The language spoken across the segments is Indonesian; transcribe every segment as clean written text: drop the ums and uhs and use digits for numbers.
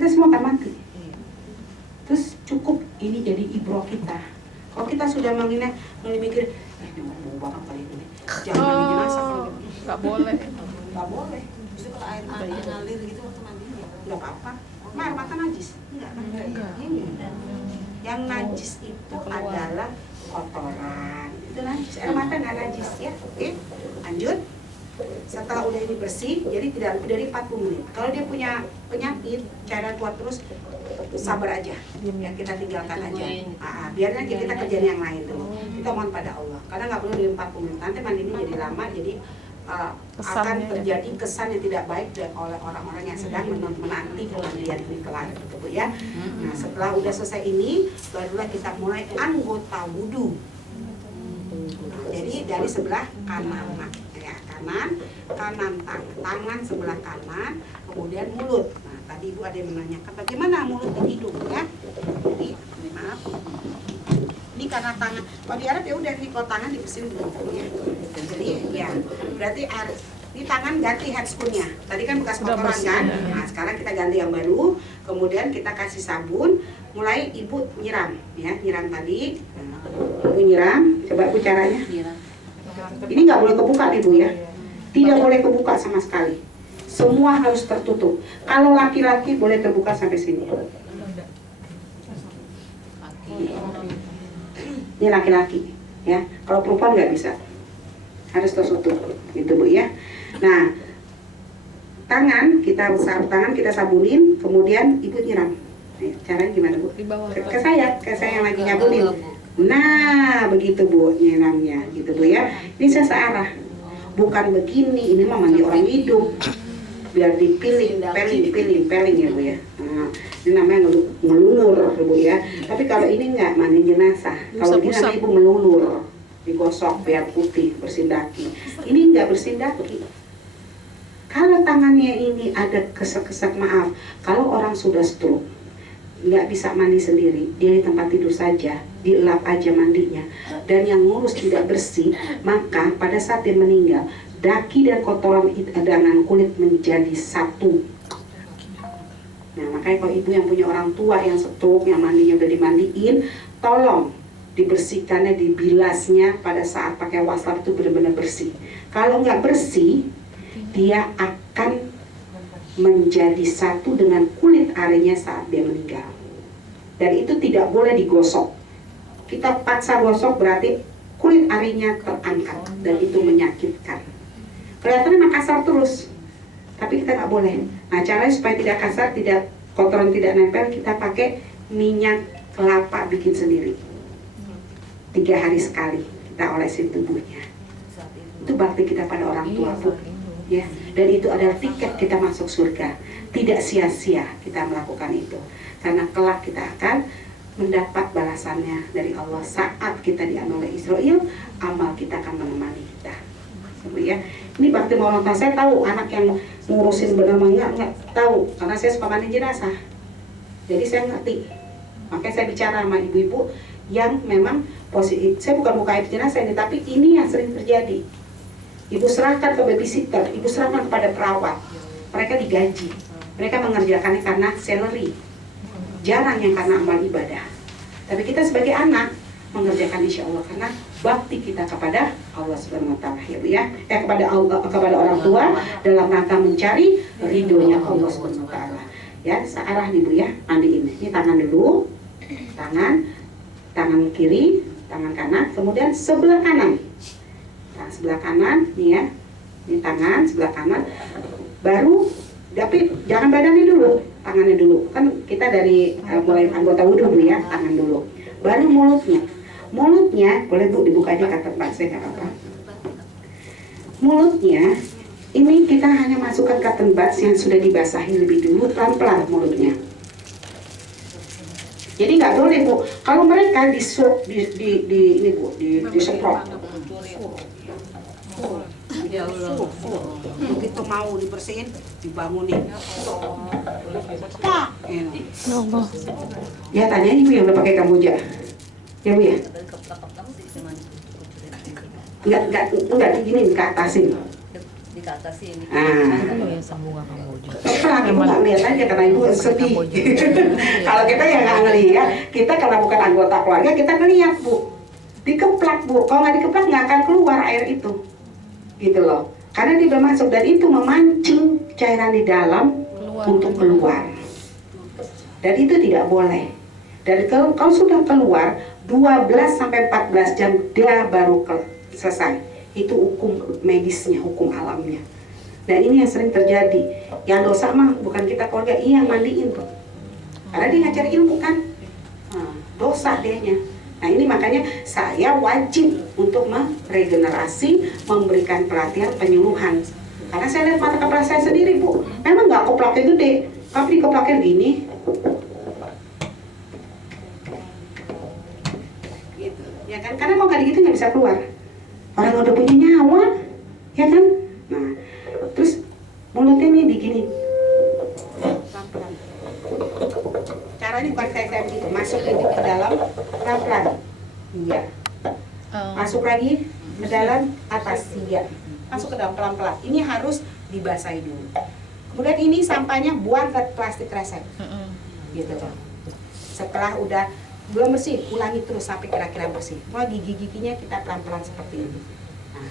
kita semua akan mati. Terus cukup ini jadi ibroh kita. Kalau kita sudah mikir, ini mau bau banget kali ini, jangan mandi jenazah kali ini. Nggak boleh. Nggak boleh. Justru kalau air ngalir gitu waktu mandi Nggak apa-apa. Air mata najis? Enggak. Yang najis itu adalah kotoran. Itu najis. Air mata nggak najis ya. Oke, lanjut. Setelah udah ini bersih, jadi tidak lebih dari 40 menit. Kalau dia punya penyakit, cairan kuat terus, sabar aja. Ya, kita tinggalkan aja. Biarnya kita kerjain yang lain dulu. Kita mohon pada Allah. Karena nggak perlu dari 40 menit. Nanti mandinya jadi lama, jadi akan terjadi kesan yang tidak baik oleh orang-orang yang sedang menanti kemandian ini kelar, gitu Bu ya. Nah, setelah udah selesai ini, barulah kita mulai anggota wudhu. Jadi dari sebelah kanan, ya, kanan tangan sebelah kanan, kemudian mulut. Nah, tadi Ibu ada yang menanyakan bagaimana mulut dan hidung ya. Jadi, maaf. Ini karena tangan, kalau di Arab ya udah nih, kalau tangan dibersihin dulu ya. Jadi ya, berarti ini tangan ganti handscoon-nya. Tadi kan bekas kotoran kan. Nah, sekarang kita ganti yang baru. Kemudian kita kasih sabun. Mulai Ibu nyiram ya, nyiram tadi. Ibu nyiram, coba Bu caranya. Ini nggak boleh kebuka nih Bu ya. Tidak boleh kebuka sama sekali. Semua harus tertutup. Kalau laki-laki boleh terbuka sampai sini. Ini laki-laki ya. Kalau perempuan nggak bisa. Harus tertutup gitu Bu ya. Nah, tangan kita sabunin, kemudian Ibu nyiram. Caranya gimana Bu? Di bawah. Ke saya yang lagi nyabunin. Nah, begitu Bu nyiramnya gitu Bu ya. Ini saya searah. Bukan begini, ini mah mandi orang hidup. Biar dipiling, peling ya Bu ya. Nah, ini namanya ngelulur Bu ya. Tapi kalau ini enggak, mandi jenazah. Kalau ini namanya Ibu melulur, digosok biar putih, bersihin daki. Ini enggak bersihin daki. Kalau tangannya ini ada kesek-kesek, maaf, kalau orang sudah stroke nggak bisa mandi sendiri, dia di tempat tidur saja, dilap aja mandinya, dan yang ngurus tidak bersih, maka pada saat dia meninggal, daki dan kotoran dengan kulit menjadi satu. Nah, makanya kalau ibu yang punya orang tua yang stroke, yang mandinya udah dimandiin, tolong dibersihkannya, dibilasnya pada saat pakai wastafel itu benar-benar bersih. Kalau nggak bersih, dia akan menjadi satu dengan kulit arinya saat dia meninggal. Dan itu tidak boleh digosok. Kita paksa gosok berarti kulit arinya terangkat, dan itu menyakitkan. Kelihatannya memang kasar terus, tapi kita nggak boleh. Nah, caranya supaya tidak kasar, tidak kotoran tidak nempel, kita pakai minyak kelapa bikin sendiri. 3 hari sekali kita olesin tubuhnya. Itu bakti kita pada orang tua Bu. Ya, dan itu adalah tiket kita masuk surga. Tidak sia-sia kita melakukan itu, karena kelak kita akan mendapat balasannya dari Allah saat kita diambil oleh Israel. Amal kita akan menemani kita. Ya, ini bakti orang tua. Saya tahu anak yang ngurusin benar nggak tahu, karena saya suka mandi jenazah. Jadi saya ngerti. Makanya saya bicara sama ibu-ibu yang memang positif. Saya bukan buka aib jenazah ini, tapi ini yang sering terjadi. Ibu serahkan ke babysitter, ibu serahkan kepada perawat. Mereka digaji, mereka mengerjakannya karena salary. Jarang yang karena amal ibadah. Tapi kita sebagai anak mengerjakan insya Allah karena bakti kita kepada Allah Subhanahu Wa Taala, ya Bu ya. Kepada Allah, kepada orang tua dalam rangka mencari ridhonya Allah Subhanahu Wa Taala. Ya, searah nih Bu ya, mandiin. Ini tangan dulu, tangan kiri, tangan kanan, kemudian sebelah kanan. Sebelah kanan nih ya, ini tangan sebelah kanan, baru tapi jangan badannya dulu, tangannya dulu, kan kita dari mulai anggota wudhu Bu ya, tangan dulu, baru mulutnya boleh Bu dibuka aja kata Pak, saya nggak apa-apa. Mulutnya ini kita hanya masukkan cotton buds yang sudah dibasahi lebih dulu, pelan-pelan mulutnya. Jadi nggak boleh Bu, kalau mereka ini Bu, disemprot. Ya Allah. Begitu mau dibersihin, dibangunin. Pak, ya tanya ibu yang udah pakai kamboja. Ya Bu ya. Enggak gini ke atasin. di ke atas sini. Nah, sambungan kamu juga. Keplak, ibu nggak ngeliat aja karena ibu sedih. Kalau kita ya nggak ngeliat, kita karena bukan anggota keluarga kita ngeliat bu, dikeplak bu. Kalau nggak dikeplak nggak akan keluar air itu, gitu loh. Karena dia udah masuk dan itu memancing cairan di dalam untuk keluar. Dan itu tidak boleh. Dan kalau sudah keluar 12 sampai 14 jam dia baru selesai. Itu hukum medisnya, hukum alamnya. Dan ini yang sering terjadi. Yang dosa mah bukan kita keluarga, yang mandiin tuh. Karena dia nggak cari ilmu kan. Nah, dosa dianya. Nah ini makanya saya wajib untuk meregenerasi, memberikan pelatihan penyuluhan. Karena saya lihat mata kepala saya sendiri bu, memang nggak keplaknya gede, tapi dikeplaknya gini. Gitu. Ya kan? Karena kalau nggak gitu nggak bisa keluar. Orang udah punya nyawa, ya kan? Nah, terus mulutnya nih begini. Pelan-pelan. Caranya bukan saya begitu, masuk ini ke dalam pelan-pelan. Iya. Masuk lagi ke dalam atas. Iya. Masuk ke dalam pelan-pelan. Ini harus dibasahi dulu. Kemudian ini sampahnya buang ke plastik kresek. Gitu kan. Setelah udah belum bersih, ulangi terus sampai kira-kira bersih. Mulai gigi-giginya kita pelan-pelan seperti ini. Nah,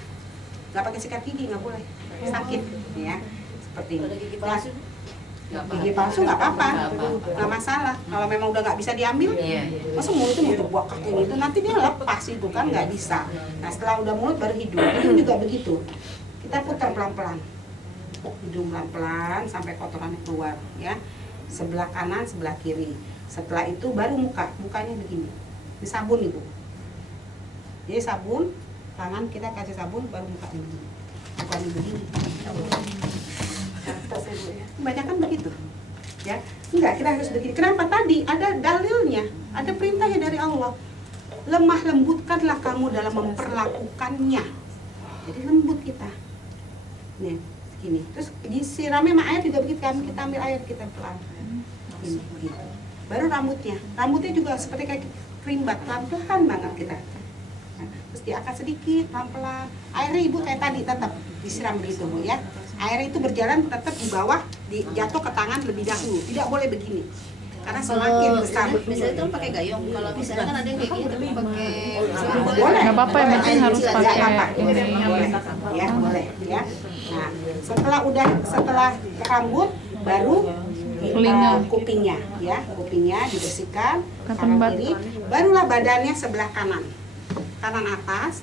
nggak pakai sikat gigi nggak boleh, sakit, ya. Seperti ini. Gigi palsu nggak apa-apa, nggak masalah. Kalau memang udah nggak bisa diambil, masa mulutnya mau dibuat kayak gitu, nanti dia lepas itu kan nggak bisa. Nah setelah udah mulut baru hidung, hidung juga begitu. Kita putar pelan-pelan, hidung pelan-pelan sampai kotorannya keluar, ya. Sebelah kanan, sebelah kiri. Setelah itu baru muka, mukanya begini, disabun ibu. Jadi sabun, tangan kita kasih sabun, baru mukanya begini, mukanya begini. Kebanyakan begitu, ya. Enggak, kita harus begini. Kenapa tadi? Ada dalilnya, ada perintahnya dari Allah. Lemah lembutkanlah kamu dalam memperlakukannya. Jadi lembut kita. Nih, gini. Terus disiramnya sama air juga begitu. Kita ambil air, kita pelan. Ini, begitu. Baru rambutnya. Rambutnya juga seperti kayak kerimbat, pelan-pelan banget kita. Nah, terus diangkat sedikit, pelan-pelan. Airnya ibu kayak tadi tetap disiram begitu, Bu, ya. Air itu berjalan tetap di bawah, jatuh ke tangan lebih dahulu. Tidak boleh begini. Karena semakin besar. Misalnya itu pakai gayung. Kalau misalnya kan ada yang kayak gini tapi pakai boleh. Nggak apa-apa, yang penting harus pakai boleh. Ya, boleh, ya. Nah, setelah rambut baru kupingnya, ya. Kupingnya dibersihkan kanan kiri. Barulah badannya sebelah kanan. Kanan atas.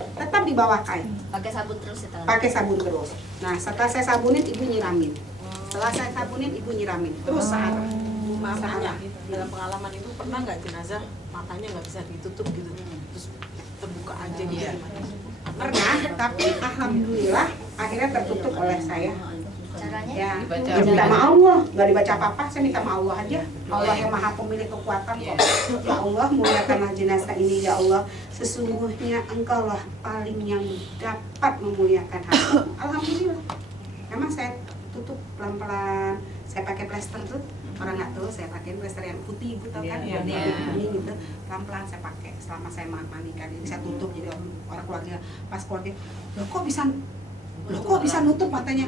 Tetap di bawah kain. Pakai sabun terus ya tangan. Pakai sabun terus. Nah, setelah saya sabunin, ibu nyiramin. Setelah saya sabunin, ibu nyiramin. Terus searah. Maaf nanya, dalam pengalaman itu pernah nggak jenazah matanya nggak bisa ditutup gitu, terus terbuka aja gitu? Pernah, tapi alhamdulillah akhirnya tertutup oleh saya. Caranya? Ya, minta sama Allah, nggak dibaca apa-apa, saya minta sama Allah aja. Allah yang maha pemilik kekuatan kok. Ya Allah, muliakanlah jenazah ini ya Allah. Sesungguhnya Engkaulah paling yang dapat memuliakan hatimu. Alhamdulillah. Memang saya tutup pelan-pelan, saya pakai plester tuh. Orang nggak tahu, saya pakai plester yang putih, ibu tahu kan? Yang kuning gitu. Pelan-pelan saya pakai selama saya mandikan. Ini saya tutup, jadi orang keluarga pas keluarga, loh kok bisa nutup matanya?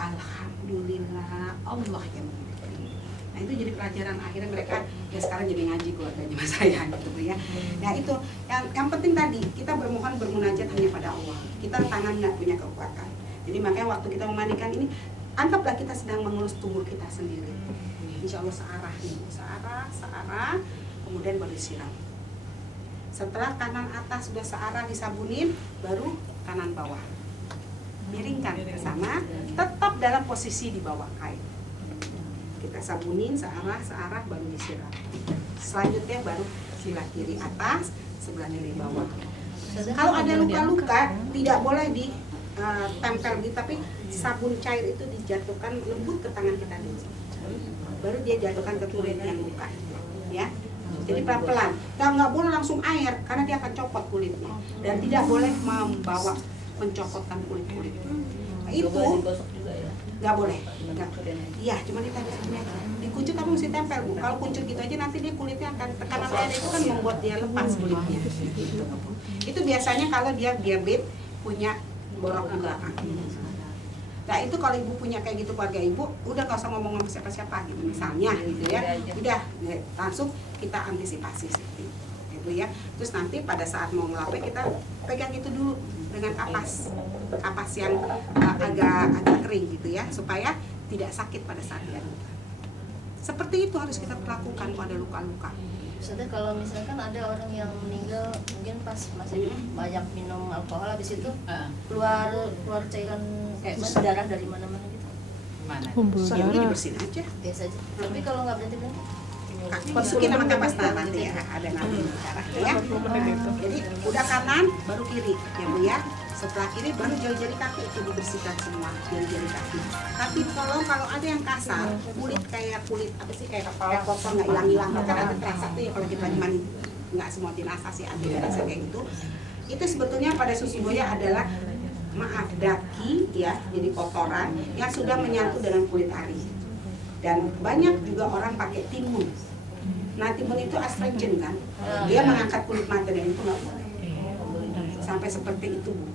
Alhamdulillah Allah yang memberi. Nah itu jadi pelajaran akhirnya mereka ya sekarang jadi ngaji keluarganya mas saya gitu ya. Nah itu yang penting tadi kita bermunajat hanya pada Allah. Kita tangan nggak punya kekuatan. Jadi makanya waktu kita memandikan ini anggaplah kita sedang mengelus tubuh kita sendiri. Insya Allah searah nih, searah, kemudian baru disiram. Setelah kanan atas sudah searah disabunin, baru kanan bawah. Miringkan ke sana, tetap dalam posisi di bawah kain. Kita sabunin searah baru disiram. Selanjutnya baru sebelah kiri atas, sebelah kiri bawah. Kalau ada luka-luka tidak boleh ditempel gitu, tapi sabun cair itu dijatuhkan lembut ke tangan kita dulu. Baru dia jatuhkan ke kulit yang luka, ya. Jadi pelan-pelan. Nggak boleh langsung air karena dia akan copot kulitnya. Dan tidak boleh mencopotkan kulit. Nah, itu nggak boleh. Iya, cuma kita biasanya dikucut tapi mesti tempel bu. Kalau kuncut gitu aja nanti dia kulitnya akan tekanan air itu kan membuat dia lepas kulitnya. Itu biasanya kalau dia diabetes punya borok di belakang. Nah itu kalau ibu punya kayak gitu keluarga ibu, udah nggak usah ngomong sama siapa-siapa gitu misalnya gitu ya. Udah langsung kita antisipasi seperti itu gitu ya. Terus nanti pada saat mau ngelapek kita pegang itu dulu dengan kapas yang agak kering gitu ya, supaya tidak sakit pada saat dia luka. Seperti itu harus kita perlakukan kalau ada luka-luka. Maksudnya kalau misalkan ada orang yang meninggal mungkin pas masih banyak minum alkohol, habis itu keluar cairan kayak darah dari mana-mana gitu. Pembuluh Ya udah darah. dibersihin aja. Biasa aja. Tapi kalau nggak berhenti Masukin sama kapas nanti ya, ada nanti darah ya. Jadi udah kanan baru kiri ya Bu ya. Setelah kiri baru jari-jari kaki itu dibersihkan semua, jari-jari kaki. Tapi kalau ada yang kasar, kulit apa sih kayak kotor nggak hilang-hilang, kan ada terasa tuh ya kalau kita lagi mandi. Nggak semua jenazah sih ada terasa kayak gitu. Itu sebetulnya pada sesungguhnya adalah daki ya, jadi kotoran yang sudah menyatu dengan kulit ari. Dan banyak juga orang pakai timun. Nah timun itu astringent kan, dia mengangkat kulit mata dan itu nggak boleh. Sampai seperti itu Bu.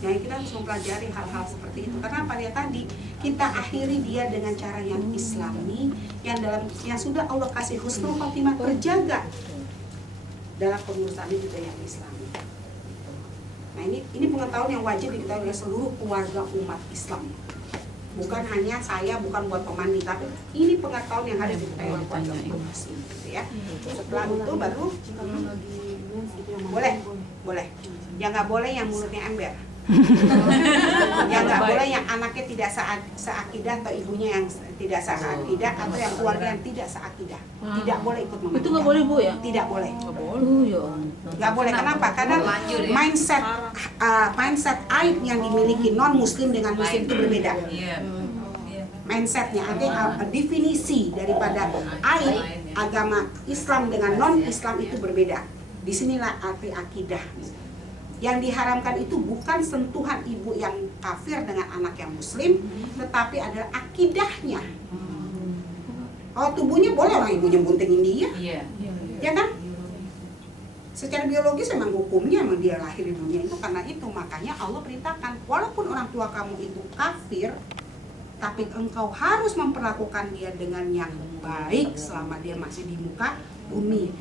Nah kita harus mempelajari hal-hal seperti itu. Karena pada tadi kita akhiri dia dengan cara yang Islami, yang sudah Allah kasih husnul khotimah terjaga dalam pengurusan juga yang Islami. Nah ini pengetahuan yang wajib diketahui oleh seluruh keluarga umat Islam. Bukan hanya saya, bukan buat pemandi, tapi ini pengetahuan yang harus diketahui oleh keluarga umat Islam. Gitu ya. Setelah itu baru boleh. Yang nggak boleh yang mulutnya ember. Yang nggak boleh yang anaknya tidak seakidah atau ibunya yang tidak seakidah atau yang keluarga yang tidak seakidah. Tidak boleh ikut memandikan. Itu nggak boleh Bu ya? Tidak boleh. Ya. Nggak boleh. Kenapa? Karena mindset aib yang dimiliki non muslim dengan muslim itu berbeda. Mindsetnya artinya definisi daripada aib agama Islam dengan non Islam itu berbeda. Disinilah arti akidah. Yang diharamkan itu bukan sentuhan ibu yang kafir dengan anak yang muslim, tetapi adalah akidahnya. Oh tubuhnya boleh orang ibunya buntingin dia, ya kan? Secara biologis memang hukumnya memang dia lahir di dunia itu karena itu. Makanya Allah perintahkan, walaupun orang tua kamu itu kafir, tapi engkau harus memperlakukan dia dengan yang baik selama dia masih di muka bumi.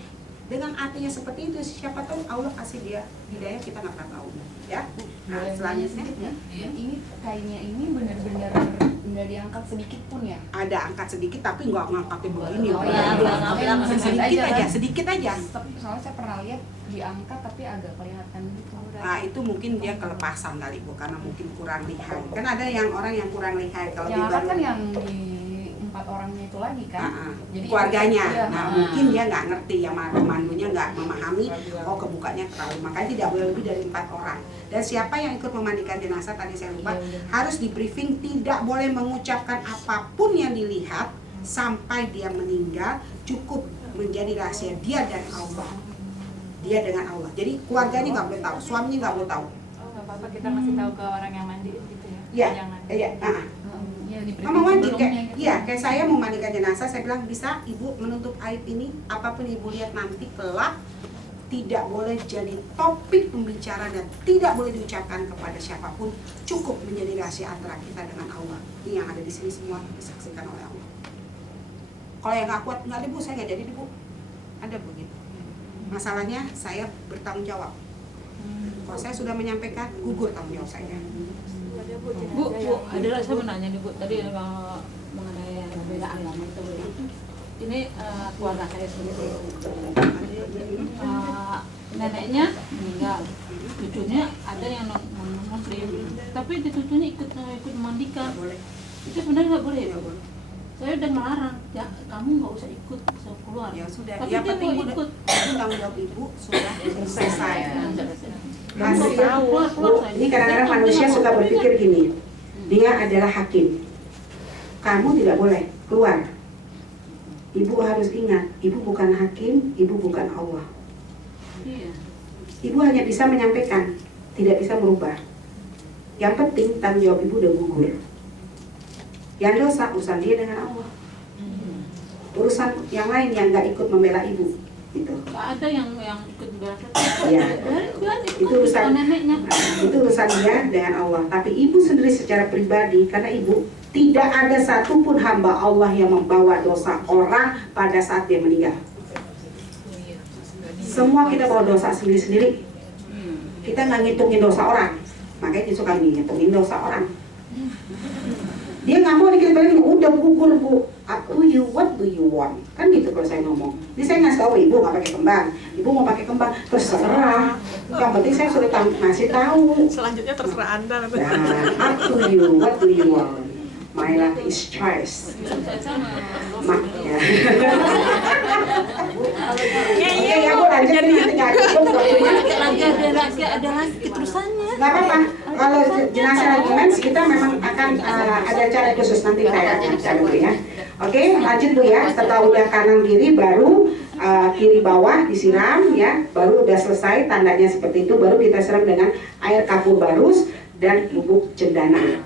Dengan artinya seperti itu, siapa tahu Allah kasih dia hidayah, kita nggak pernah tahu ya. Nah selanjutnya ini kainnya ini benar-benar nggak diangkat sedikit pun ya? ada angkat sedikit tapi nggak ngangkatnya begini. Oh iya, Sedikit aja. Tapi soalnya saya pernah lihat diangkat tapi agak kelihatan gitu. Nah itu mungkin dia kelepasan kali Bu, karena mungkin kurang lihai. Kan ada yang orang yang kurang lihai kalau Yang dia angkat baru kan yang di 4 orangnya itu lagi kan? Jadi keluarganya. iya, Nah mungkin dia nggak ngerti, yang pemandunya nggak memahami. Oh kebukanya terlalu, makanya tidak boleh lebih dari 4 orang. Dan siapa yang ikut memandikan jenazah tadi saya lupa, harus di briefing, tidak boleh mengucapkan apapun yang dilihat sampai dia meninggal, cukup menjadi rahasia dia dan Allah. Dia dengan Allah. Jadi keluarganya nggak boleh tahu, suaminya nggak boleh tahu. Oh nggak apa-apa, kita kasih tahu ke orang yang mandi gitu ya? Iya, Jangan. iya. Iya, di Memang wajib sebelumnya kayak, gitu. iya kayak saya mau mandikan jenazah, saya bilang bisa ibu menutup aib ini, apapun ibu lihat nanti kelak tidak boleh jadi topik pembicara dan tidak boleh diucapkan kepada siapapun, cukup menjadi rahasia antara kita dengan Allah. Ini yang ada di sini semua disaksikan oleh Allah. Kalau yang nggak kuat, nggak ada Bu, saya nggak jadi Bu. Ada begitu. Masalahnya saya bertanggung jawab. Kalau saya sudah menyampaikan, gugur tanggung jawab saya. Bu, adalah saya mau nanya nih Bu, tadi mengenai beda agama itu Bu. Ini keluarga saya sendiri. Neneknya meninggal, cucunya ada yang non muslim, tapi di cucunya ikut memandikan. Itu sebenarnya nggak boleh ya Bu? Saya udah melarang, ya kamu nggak usah ikut, bisa keluar. Ya sudah, Tapi yang dia penting mau ikut. tanggung jawab ibu sudah selesai. Hasil Ini kadang-kadang manusia suka berpikir gini, dia adalah hakim, kamu tidak boleh keluar. Ibu harus ingat, ibu bukan hakim, ibu bukan Allah. Iya. Ibu hanya bisa menyampaikan, tidak bisa merubah. Yang penting tanggung jawab ibu udah gugur. Yang dosa urusan dia dengan Allah. Urusan yang lain yang nggak ikut membela ibu, gitu. Nggak ada yang ikut berasa. Ya. Itu urusan neneknya. Itu urusan dia dengan Allah. Tapi ibu sendiri secara pribadi, karena ibu tidak ada satupun hamba Allah yang membawa dosa orang pada saat dia meninggal. Semua kita bawa dosa sendiri-sendiri. Kita nggak ngitungin dosa orang. Makanya dia suka ngitungin dosa orang. Dia nggak mau dikit balik, udah gugur bu. What do you want? Kan gitu kalau saya ngomong. Jadi saya ngasih tahu ibu nggak pakai kembang. Ibu mau pakai kembang, terserah. Yang penting saya sudah ngasih tahu. Selanjutnya terserah Anda. Nah, up to you. What do you want? My life is choice. Mak ya. Ya bu lanjut nanti nggak cukup waktunya. Ada lagi keterusannya. Nggak apa-apa. Kalau jenazah lagi mens, kita memang akan ada cara khusus nanti saya akan bu ya. Oke, lanjut bu ya. Setelah udah kanan kiri, baru kiri bawah disiram ya. Baru udah selesai tandanya seperti itu. Baru kita siram dengan air kapur barus dan bubuk cendana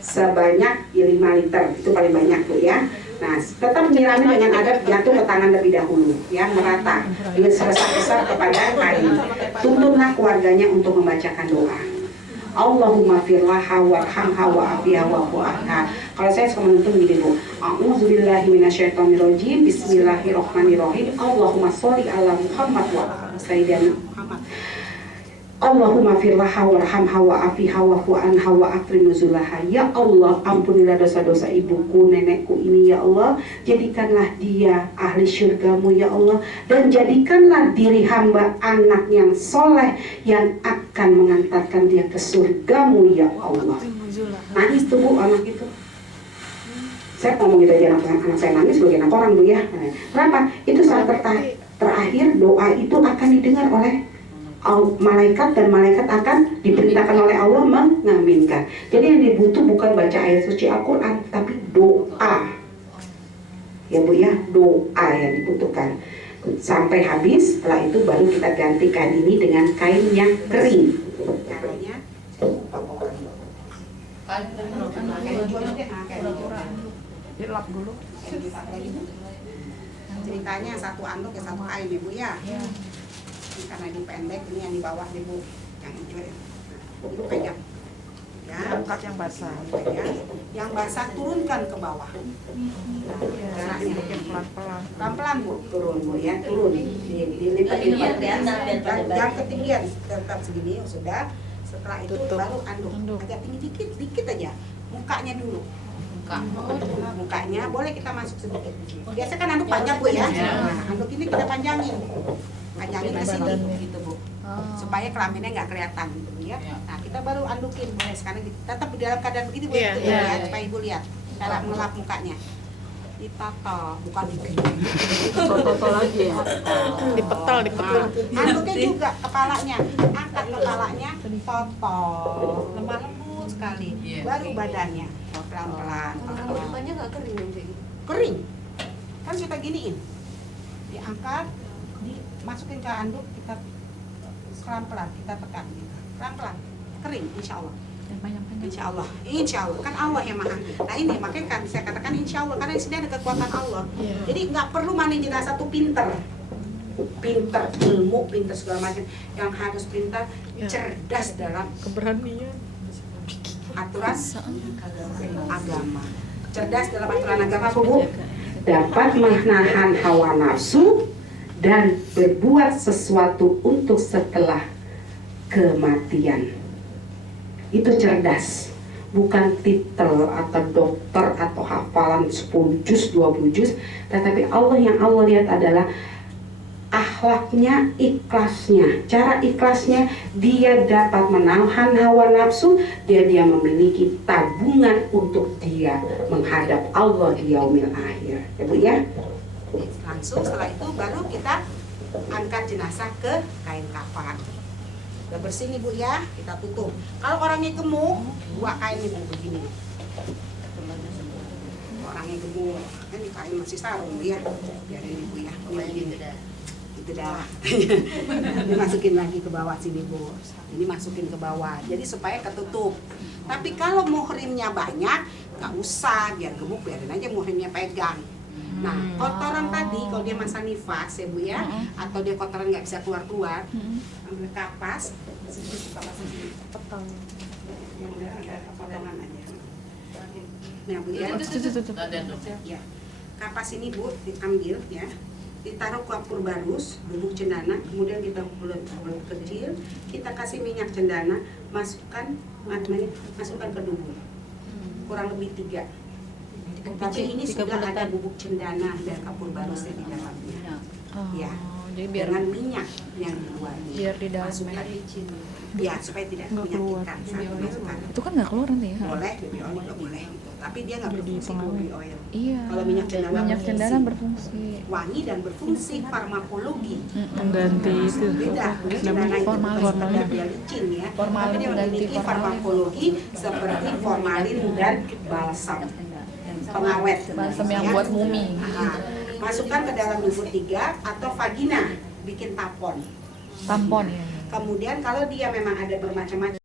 sebanyak 5 liter, itu paling banyak bu ya. Nah, tetap menyirami dengan adab jatuh ke tangan lebih dahulu, ya, merata dengan sebesar-besar kepada kain. Tuntunlah keluarganya untuk membacakan doa. Allahumma firlaha warhamha wa'afiha wa'fu anha. Kalau saya suka menuntun gini bu, a'udzubillahi minasyaitonirrajim, bismillahirrahmanirrahim, Allahumma sholli ala Muhammad wa sayyidina Muhammad. Allahumma firlaha warhamha wa'afiha wa'fu anha wa akrim nuzulaha. Ya Allah, ampunilah dosa-dosa ibuku, nenekku ini ya Allah. Jadikanlah dia ahli syurgamu ya Allah. Dan jadikanlah diri hamba anak yang soleh yang akan mengantarkan dia ke surgamu ya Allah. Nangis tuh bu anak itu. Saya ngomong gitu aja, anak saya nangis sebagai anak orang bu ya. Kenapa? Itu saat terakhir doa itu akan didengar oleh malaikat, dan malaikat akan diperintahkan oleh Allah mengaminkan. Jadi yang dibutuh bukan baca ayat suci Al-Quran, tapi doa. Ya bu ya, doa yang dibutuhkan. Sampai habis, setelah itu baru kita ganti kain ini dengan kain yang kering. Caranya, dilap dulu. ceritanya satu anduk ya satu kain ibu ya. Ini karena ini pendek, ini yang di bawah ibu yang hijau ya. Ibu pegang ya, Angkat yang basah. pegang yang basah, turunkan ke bawah. Caranya pelan-pelan bu, turun bu ya, turun dilipat-lipat yang ketinggian tetap segini sudah. Setelah itu baru anduk agak tinggi dikit aja, mukanya dulu. Mukanya boleh kita masuk sedikit. Biasa kan anduk panjang bu ya. Nah, anduk ini kita panjangin ke sini gitu bu, supaya kelaminnya nggak kelihatan gitu ya. Nah kita baru andukin, boleh sekarang tetap di dalam keadaan begitu bu, ya, supaya ibu lihat cara mengelap mukanya. Ditata, bukan dipilih. Toto lagi ya. Dipetel. Anduknya juga kepalanya, angkat kepalanya, toto, lemah lembut sekali. Baru badannya, pelan-pelan. Depannya nggak kering kayak gitu. Kering, kan kita giniin, diangkat, dimasukin ke anduk, kita pelan-pelan, kita tekan, pelan-pelan, kering, insya Allah. Insya Allah, kan Allah yang maha. Nah ini makanya kan saya katakan insya Allah, karena di sini ada kekuatan Allah. Jadi nggak perlu mana jenazah tuh pinter ilmu, pinter segala macam. Yang harus pintar, cerdas dalam Keberanian. aturan agama. Cerdas dalam aturan agama, Bu. Dapat menahan hawa nafsu dan berbuat sesuatu untuk setelah kematian. Itu cerdas, bukan titel atau dokter atau hafalan 10 juz, 20 juz, tetapi Allah yang Allah lihat adalah akhlaknya, ikhlasnya. Cara ikhlasnya, dia dapat menahan hawa nafsu, dia memiliki tabungan untuk dia menghadap Allah di yaumil akhir. Ya Bu ya. Langsung setelah itu baru kita angkat jenazah ke kain kafan. Udah bersih nih Bu ya, kita tutup. Kalau orangnya gemuk, buat kain ibu begini. Orangnya gemuk, kan di kain masih sarung ya. Biarin ibu ya. Itu dah. Dimasukin lagi ke bawah sini Bu. Ini masukin ke bawah. Jadi supaya ketutup. Tapi kalau muhrimnya banyak, nggak usah, biar gemuk biarin aja muhrimnya pegang. Nah, kotoran tadi kalau dia masa nifas ya Bu ya, atau dia kotoran nggak bisa keluar-keluar, ambil kapas, kapas ini. Yang ada potongan aja. Nah Bu ya, ya. Kapas ini Bu diambil ya, ditaruh ke kapur barus, bubuk cendana, kemudian kita bulat kecil, kita kasih minyak cendana, masukkan ke dubur, kurang lebih 3. Tapi ini sudah ada bubuk cendana dan kapur barusnya di dalamnya. Ya, Jadi biar dengan minyak yang di luar. biar di dalam Masukkan ya supaya tidak menyakitkan saat masukkan. Itu kan nggak keluar nanti ya? Boleh baby oil juga boleh gitu. Tapi dia nggak berfungsi baby oil. Iya. Kalau minyak cendana Minyak berfungsi. cendana berfungsi. Wangi dan berfungsi farmakologi. mengganti itu Beda, minyak cendana itu bukan sekedar dia licin ya. Formalin, Tapi dia mengganti memiliki formalin. farmakologi seperti formalin dan balsam. Pengawet. Balsam yang ya. buat mumi. Nah, masukkan ke dalam dubur 3 atau vagina, bikin tampon. Tampon ya. Kemudian kalau dia memang ada bermacam-macam